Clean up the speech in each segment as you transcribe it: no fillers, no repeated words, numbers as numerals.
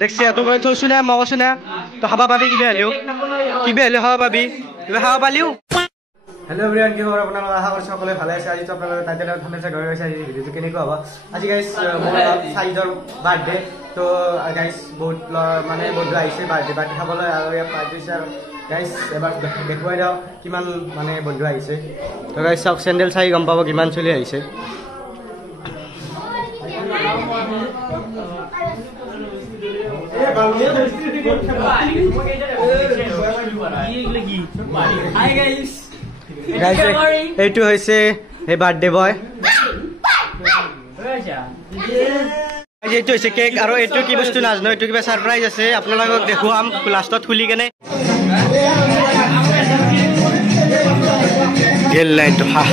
দেখছি এত করে থৈছো না মই কৈছো না তো খাবা পাবি কিবা হলেও খাবা পাবি কিবা খাবা পালিও हेलो एवरीवन কি খবর আপনারা আশা করি সকলে ভালো আছে আজি তো আপনারা তাইদের ধামেছে ঘরে গেছে আজি ভিডিওটো কেনেকুৱা হ'ব আজি গাইস মোৰ সাইজৰ বাৰ্থডে তো গাইস বহুত মানে বহুত আহিছে বাৰ্থডে খাবলৈ আৰু ইয়া পাৰ্টি স্যাৰ গাইস এবাৰ দেখুৱাই দাও কিমান মানে বন্ধু আহিছে তো গাইস সব স্যান্ডেল চাই গম পাব কিমান চলি আহিছে हाय गाइस गाइस এইটো হৈছে এই বাৰ্থডে বয় এইটো হৈছে কেক আৰু এইটো কি বস্তু নাজনো এইটো কিবা সাৰপ্ৰাইজ আছে আপোনালোকক দেখুৱাম লাষ্টত খুলি কেনে গেল লাইনটো হা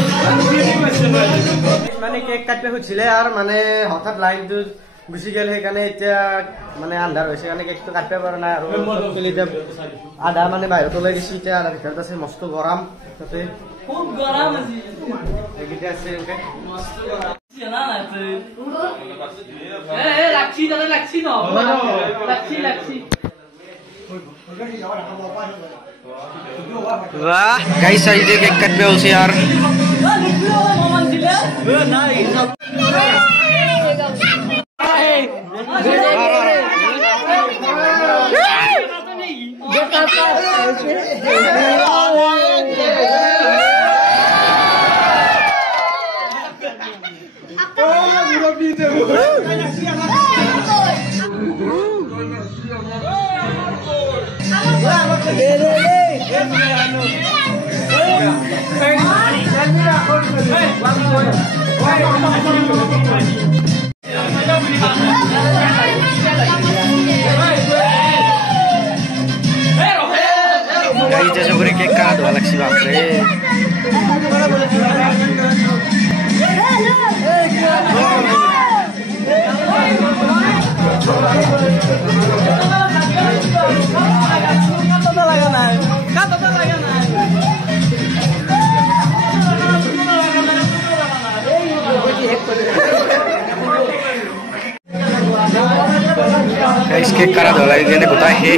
মানে কেক কাটবে খুজিলে আৰু মানে হঠাৎ লাইনটো গুছি গেল সেইকাৰণে এতিয়া মানে আন্ধাৰ হৈছে কাৰণে কেকটো কাটবে পৰা নাই আৰু আধা মানে বাহিৰত ওলাই দিছো এতিয়া আধা ভিতৰত আছে মস্ত গৰম তাতে খুব গরম আছে এগিটা আছে ওকে মস্ত গরম জানা না তুই লাচ্ছি দাদা লাচ্ছি না লাচ্ছি वाह गाइस साइज केक कट पे उसे यार Guys, jasa beri kek kado Alexi Bakre. Guys, kek kado lagi dia buta he.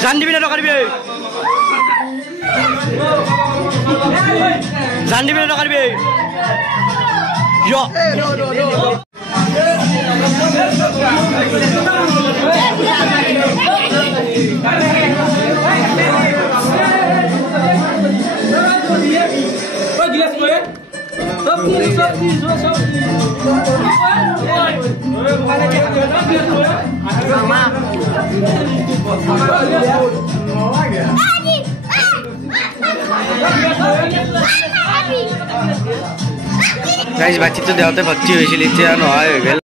Jangan dibina dokar bi. Jangan dibina dokar bi. Yo. Guys, baca itu dia tuh bacci wisi lihat no ayo gel.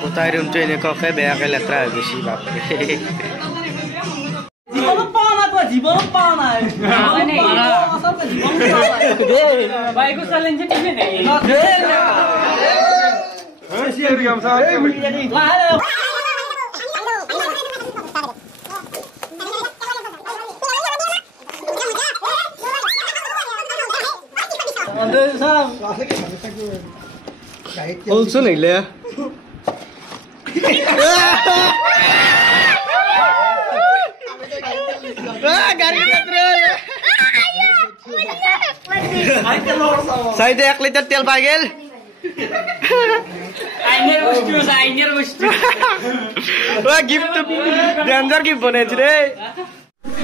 Utai room tuh ini kok kayak banyak letra wisi bapak. Jibo paana tuh jibo paana. Baik gue challenge ini nih. Siapa yang saya? Also नहीं ले saya dia 1 liter tel bagel ainer gustu wah gift danger gift বনাইছে রে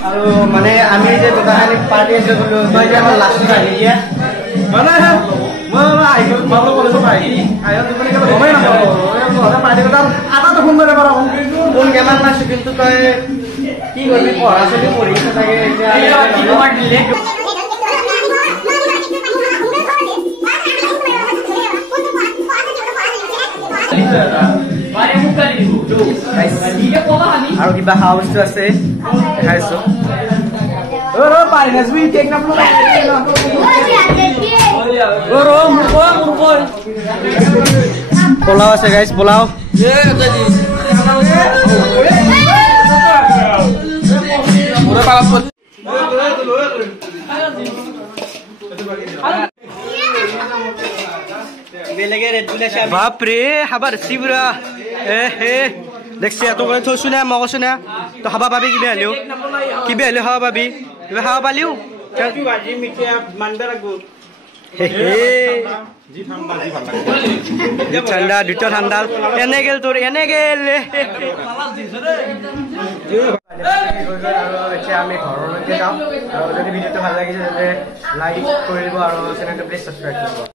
আৰু মানে আমি যে দোকানে party আছে বলো মই যে লাষ্ট আহি দিয়া মানে মই আইছো মালো বলে সবাই আইয়া দোকানে গেল গমাই না ওরা পার্টি কথা আটা তো ফোন করে পারাও ফোন কেমন না কিন্তু কয় কি করবি পড়া চলি পরীক্ষা থাকে এটা তোমার দিলে আৰু কিবা হাউস আছে দেখাইছো ওৰে পাইনাস বি কেক না ওৰে মুৰগো পোলাও আছে গাইস পোলাও বাপৰে খাবা ধৰছি পুৰা দেখছি এত করে থৈছো না মই কৈছো না তো খাবা পাবি কিবা হলেও খাবা পাবি কিবা খাবা পালিও ঠান্ডা দুটো ঠান্ডা এনে গেল তোর এনে গেল আমি ঘৰলৈকে যাওঁ আৰু যদি ভিডিঅ'টো ভাল লাগিছে তেন্তে লাইক কৰি দিব আৰু চেনেলটো প্লিজ সাবস্ক্ৰাইব কৰিব